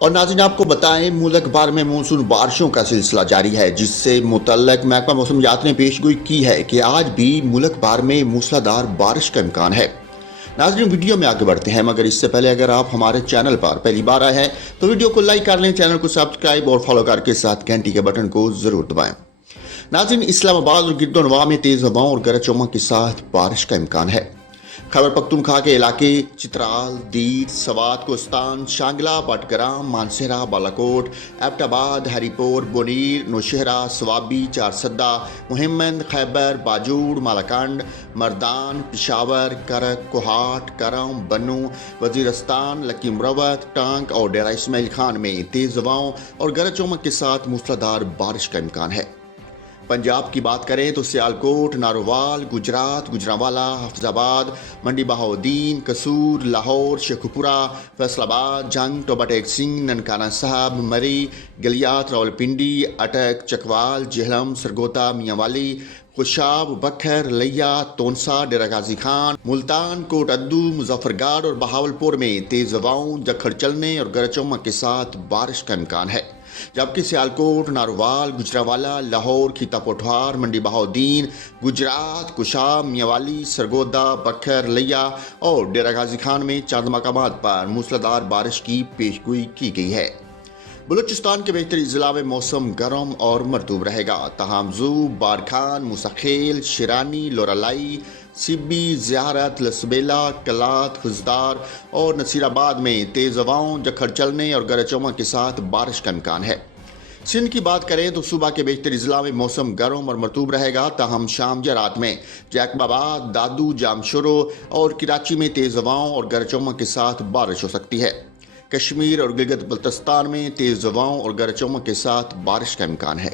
اور ناظرین آپ کو بتائیں ملک بھر میں مونسون بارشوں کا سلسلہ جاری ہے، جس سے متعلق محکمہ موسمیات نے پیشگوئی کی ہے کہ آج بھی ملک بھر میں موسلادھار بارش کا امکان ہے۔ ناظرین ویڈیو میں آگے بڑھتے ہیں، مگر اس سے پہلے اگر آپ ہمارے چینل پر پہلی بار آئے ہیں تو ویڈیو کو لائک کر لیں، چینل کو سبسکرائب اور فالو کر کے ساتھ گھنٹی کے بٹن کو ضرور دبائیں۔ ناظرین اسلام آباد اور گرد و نواح میں تیز ہواؤں اور گرج چمک کے ساتھ بارش کا امکان ہے۔ خیبر پختونخوا کے علاقے چترال، دیت، سوات، کوستان، شانگلہ، بٹگرام، مانسہرہ، بالاکوٹ، ایبٹ آباد، ہری پور، بونیر، نوشہرہ، سوابی، چارسدہ، مہمند، خیبر، باجوڑ، مالاکنڈ، مردان، پشاور، کرک، کوہاٹ، کرم، بنوں، وزیرستان، لکی مروت، ٹانک اور ڈیرہ اسماعیل خان میں تیز ہواؤں اور گرج چمک کے ساتھ موسلادھار بارش کا امکان ہے۔ پنجاب کی بات کریں تو سیالکوٹ، نارووال، گجرات، گجرانوالہ، حفظ آباد، منڈی بہاؤدین، قصور، لاہور، شیخوپورہ، فیصل آباد، جنگ، ٹوبہ ٹیک سنگھ، ننکانہ صاحب، مری، گلیات، راولپنڈی، اٹک، چکوال، جہلم، سرگودا، میاں والی، خوشاب، بکھر، لیا، تونسا، ڈیرہ غازی خان، ملتان، کوٹ ادو، مظفر گڑھ اور بہاولپور میں تیز ہواؤں، جھکڑ چلنے اور گرج چمک کے ساتھ بارش کا امکان ہے، جبکہ سیالکوٹ، نارووال، گجرانوالہ، لاہور، کھیتا پوٹھار، منڈی بہاؤدین، گجرات، کوشاب، میاوالی، سرگودا، بکھر، لیا اور ڈیرہ غازی خان میں چند مقامات پر موسلادھار بارش کی پیشگوئی کی گئی ہے۔ بلوچستان کے بیشتر اضلاع میں موسم گرم اور مرطوب رہے گا، تاہم زوب، بارکھان، موسیخیل، شیرانی، لورالائی، سبی، زیارت، لسبیلا، کلات، خزدار اور نصیر آباد میں تیز ہواؤں، جھکڑ چلنے اور گرج چمک کے ساتھ بارش کا امکان ہے۔ سندھ کی بات کریں تو صوبہ کے بیشتر اضلاع میں موسم گرم اور مرطوب رہے گا، تاہم شام یا رات میں جیکب آباد، دادو، جامشورو اور کراچی میں تیز ہواؤں اور گرج چمک کے ساتھ بارش ہو سکتی ہے۔ کشمیر اور گلگت بلتستان میں تیز ہواؤں اور گرج چمک کے ساتھ بارش کا امکان ہے۔